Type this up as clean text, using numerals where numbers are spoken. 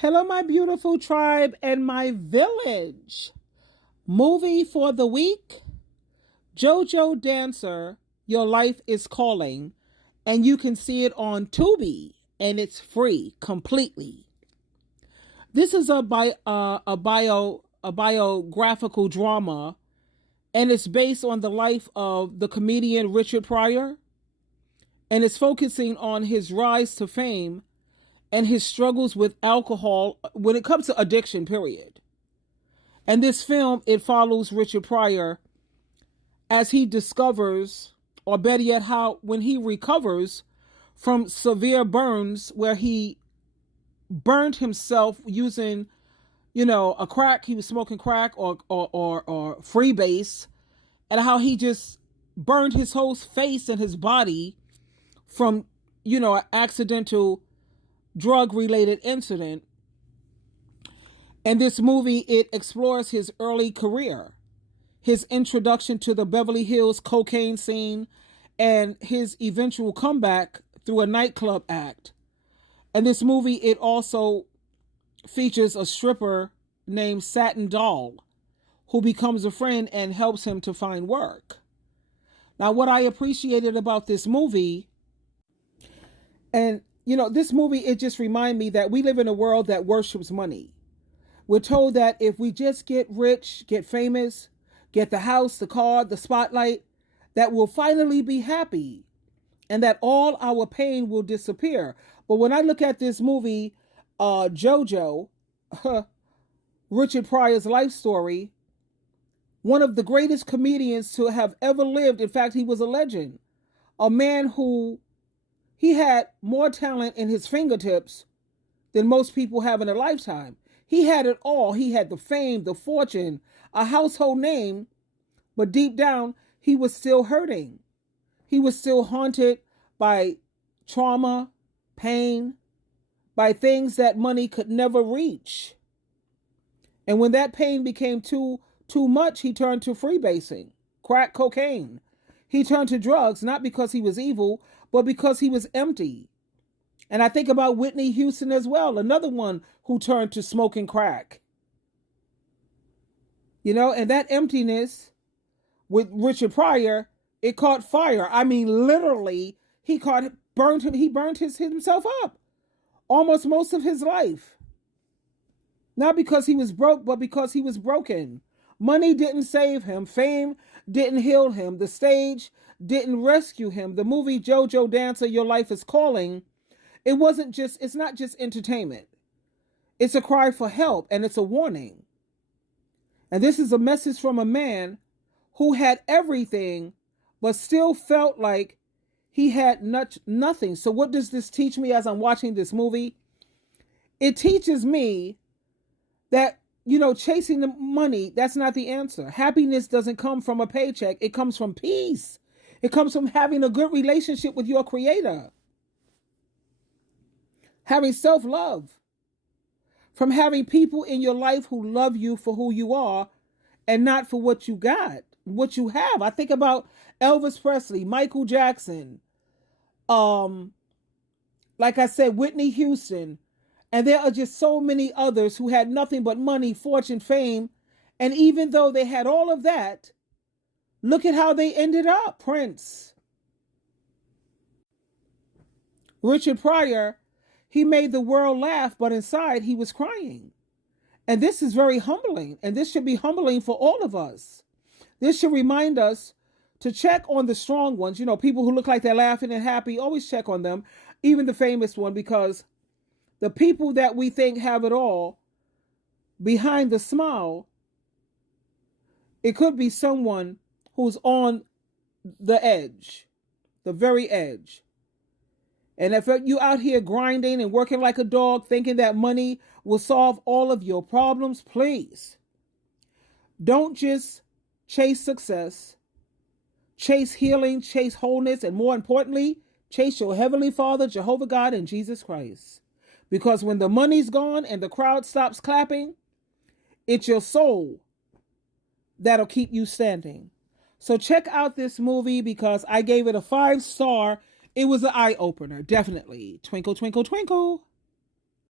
Hello, my beautiful tribe and my village. Movie for the week: JoJo Dancer, Your Life is Calling, and you can see it on Tubi, and it's free completely. This is a biographical drama, and it's based on the life of the comedian Richard Pryor, and it's focusing on his rise to fame and his struggles with alcohol when it comes to addiction, period. And this film, it follows Richard Pryor as he discovers, or better yet, how when he recovers from severe burns where he burned himself using, a crack. He was smoking crack or freebase, and how he just burned his whole face and his body from, an accidental drug-related incident. And this movie, it explores his early career, his introduction to the Beverly Hills cocaine scene, and his eventual comeback through a nightclub act. And this movie, it also features a stripper named Satin Doll, who becomes a friend and helps him to find work. Now, what I appreciated about this movie, and this movie, it just reminded me that we live in a world that worships money. We're told that if we just get rich, get famous, get the house, the car, the spotlight, that we'll finally be happy and that all our pain will disappear. But when I look at this movie, JoJo, Richard Pryor's life story, one of the greatest comedians to have ever lived. In fact, he was a legend. A man who he had more talent in his fingertips than most people have in a lifetime. He had it all. He had the fame, the fortune, a household name, but deep down, he was still hurting. He was still haunted by trauma, pain, by things that money could never reach. And when that pain became too much, he turned to freebasing, crack cocaine. He turned to drugs, not because he was evil, but because he was empty. And I think about Whitney Houston as well, another one who turned to smoking crack. And that emptiness with Richard Pryor, it caught fire. I mean, literally, he burned himself up almost most of his life. Not because he was broke, but because he was broken. Money didn't save him. Fame didn't heal him. The stage didn't rescue him. The movie JoJo Dancer, Your Life is Calling, it's not just entertainment. It's a cry for help, and it's a warning. And this is a message from a man who had everything, but still felt like he had nothing. So what does this teach me as I'm watching this movie? It teaches me that, chasing the money, that's not the answer. Happiness doesn't come from a paycheck. It comes from peace. It comes from having a good relationship with your creator. Having self-love. From having people in your life who love you for who you are and not for what you got, what you have. I think about Elvis Presley, Michael Jackson, like I said, Whitney Houston. And there are just so many others who had nothing but money, fortune, fame. And even though they had all of that, look at how they ended up. Prince. Richard Pryor, he made the world laugh, but inside he was crying. And this is very humbling. And this should be humbling for all of us. This should remind us to check on the strong ones. People who look like they're laughing and happy, always check on them. Even the famous one, because the people that we think have it all, behind the smile, it could be someone who's on the edge, the very edge. And if you're out here grinding and working like a dog, thinking that money will solve all of your problems, please don't just chase success, chase healing, chase wholeness, and more importantly, chase your Heavenly Father, Jehovah God, and Jesus Christ. Because when the money's gone and the crowd stops clapping, it's your soul that'll keep you standing. So check out this movie because I gave it a 5-star. It was an eye-opener, definitely. Twinkle, twinkle, twinkle.